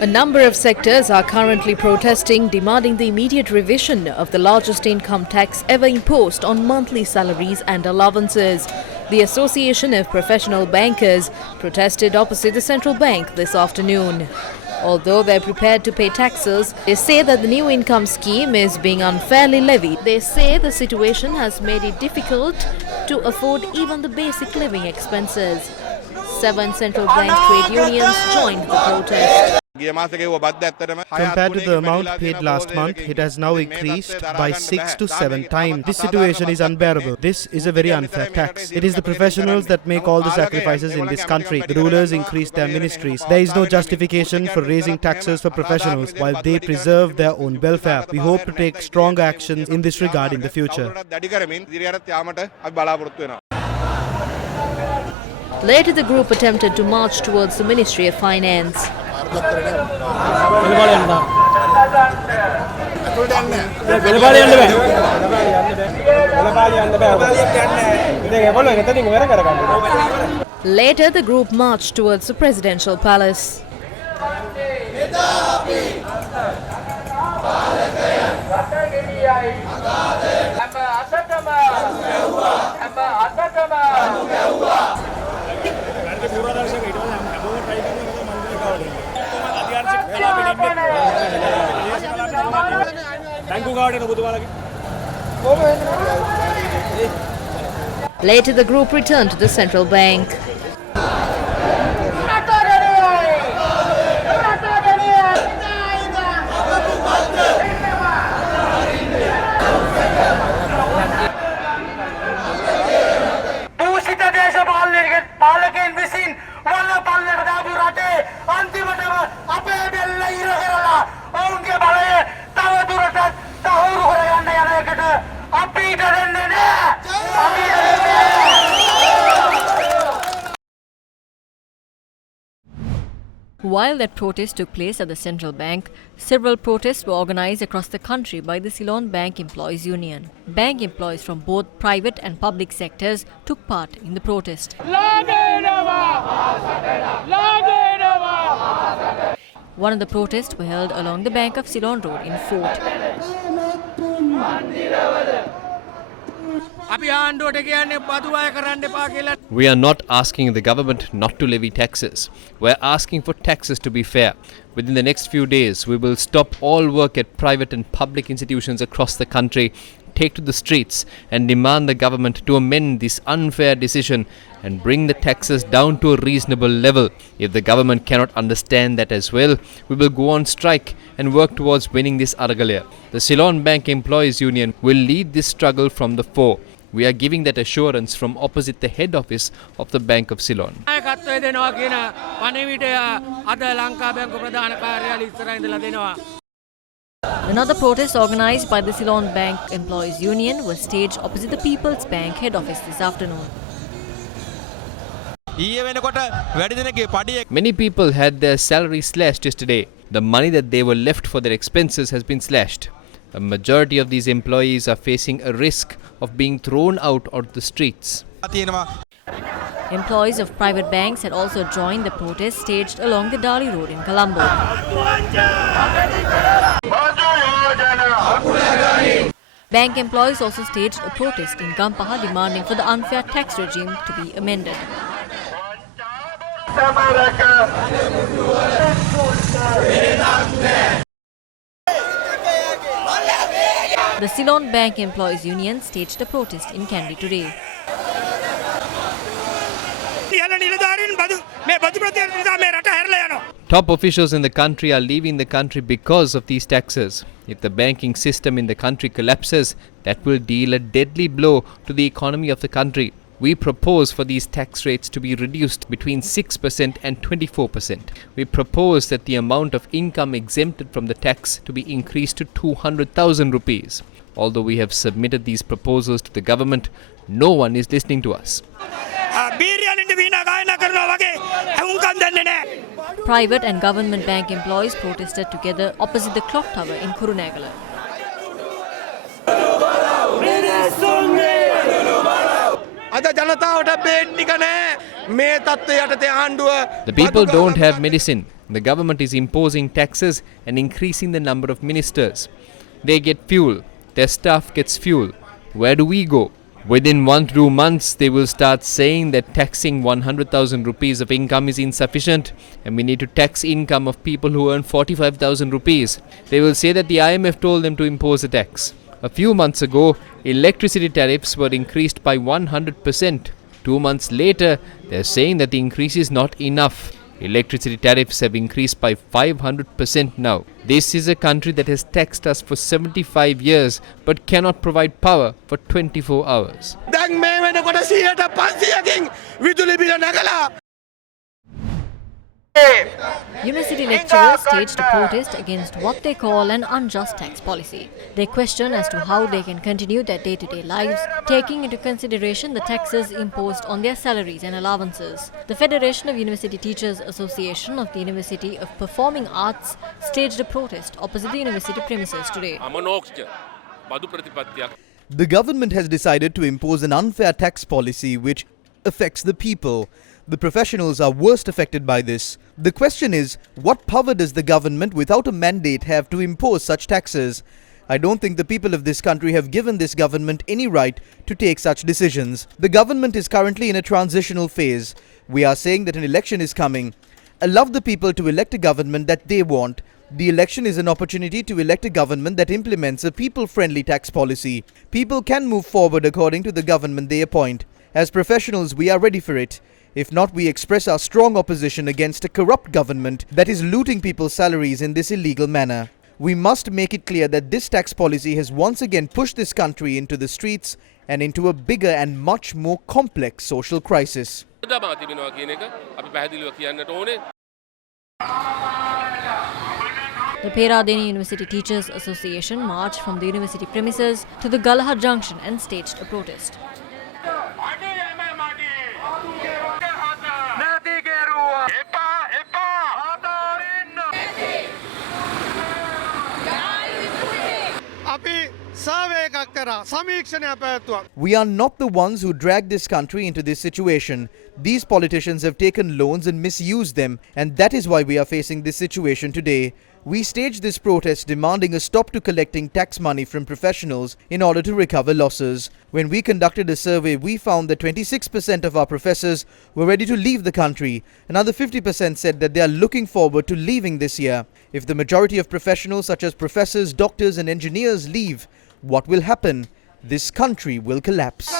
A number of sectors are currently protesting, demanding the immediate revision of the largest income tax ever imposed on monthly salaries and allowances. The Association of Professional Bankers protested opposite the central bank this afternoon. Although they're prepared to pay taxes, they say that the new income scheme is being unfairly levied. They say the situation has made it difficult to afford even the basic living expenses. 7 central bank trade unions joined the protest. Compared to the amount paid last month, it has now increased by 6 to 7 times. This situation is unbearable. This is a very unfair tax. It is the professionals that make all the sacrifices in this country. The rulers increase their ministries. There is no justification for raising taxes for professionals while they preserve their own welfare. We hope to take strong actions in this regard in the future. Later, the group attempted to march towards the Ministry of Finance. Later, the group marched towards the presidential palace. Later, the group returned to the central bank. While that protest took place at the central bank, several protests were organized across the country by the Ceylon Bank Employees Union. Bank employees from both private and public sectors took part in the protest. One of the protests were held along the bank of Ceylon Road in Fort. We are not asking the government not to levy taxes. We are asking for taxes to be fair. Within the next few days, we will stop all work at private and public institutions across the country, take to the streets and demand the government to amend this unfair decision and bring the taxes down to a reasonable level. If the government cannot understand that as well, we will go on strike and work towards winning this Aragalaya. The Ceylon Bank Employees Union will lead this struggle from the fore. We are giving that assurance from opposite the head office of the Bank of Ceylon. Another protest organized by the Ceylon Bank Employees Union was staged opposite the People's Bank head office this afternoon. Many people had their salary slashed yesterday. The money that they were left for their expenses has been slashed. A majority of these employees are facing a risk of being thrown out on the streets. Employees of private banks had also joined the protest staged along the Dali Road in Colombo. Bank employees also staged a protest in Gampaha demanding for the unfair tax regime to be amended. The Ceylon Bank Employees Union staged a protest in Kandy today. Top officials in the country are leaving the country because of these taxes. If the banking system in the country collapses, that will deal a deadly blow to the economy of the country. We propose for these tax rates to be reduced between 6% and 24%. We propose that the amount of income exempted from the tax to be increased to 200,000 rupees. Although we have submitted these proposals to the government, no one is listening to us. Private and government bank employees protested together opposite the clock tower in Kurunegala. The people don't have medicine. The government is imposing taxes and increasing the number of ministers. They get fuel. Their staff gets fuel. Where do we go? Within 1-2 months, they will start saying that taxing 100,000 rupees of income is insufficient and we need to tax income of people who earn 45,000 rupees. They will say that the IMF told them to impose a tax. A few months ago, electricity tariffs were increased by 100%. 2 months later, they're saying that the increase is not enough. Electricity tariffs have increased by 500% now. This is a country that has taxed us for 75 years but cannot provide power for 24 hours. University lecturers staged a protest against what they call an unjust tax policy. They question as to how they can continue their day-to-day lives, taking into consideration the taxes imposed on their salaries and allowances. The Federation of University Teachers Association of the University of Performing Arts staged a protest opposite the university premises today. The government has decided to impose an unfair tax policy which affects the people. The professionals are worst affected by this. The question is, what power does the government without a mandate have to impose such taxes? I don't think the people of this country have given this government any right to take such decisions. The government is currently in a transitional phase. We are saying that an election is coming. Allow the people to elect a government that they want. The election is an opportunity to elect a government that implements a people-friendly tax policy. People can move forward according to the government they appoint. As professionals, we are ready for it. If not, we express our strong opposition against a corrupt government that is looting people's salaries in this illegal manner. We must make it clear that this tax policy has once again pushed this country into the streets and into a bigger and much more complex social crisis. The Peradeniya University Teachers Association marched from the university premises to the Galahar Junction and staged a protest. We are not the ones who dragged this country into this situation. These politicians have taken loans and misused them, and that is why we are facing this situation today. We staged this protest demanding a stop to collecting tax money from professionals in order to recover losses. When we conducted a survey, we found that 26% of our professors were ready to leave the country. Another 50% said that they are looking forward to leaving this year. If the majority of professionals such as professors, doctors and engineers leave, what will happen? This country will collapse.